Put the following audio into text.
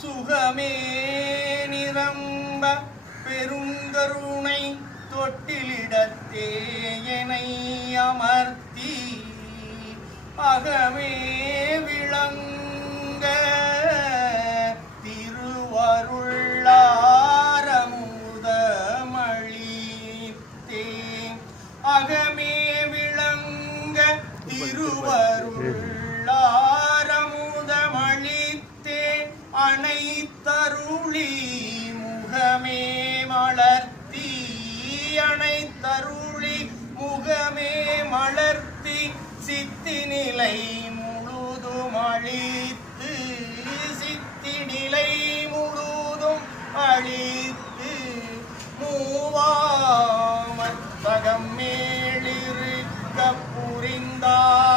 சுகமே நிரம்ப பெருங்கருணை தொட்டிலிடத்தே என்னை அமர்த்தி அகமே விளங்க திருவருளாரமுதமளித்தே அகமே விளங்க திருவருளாரமுதமளித்தே அனைத்தருளி முகமே மலர்த்தி அனைத்தருளி முகமே மலர்த்தி சித்திநிலை முழுதும் அழித்து சித்திநிலை முழுதும் அழித்து மூவாமத்தகம் மேலிருக்க புரிந்தார்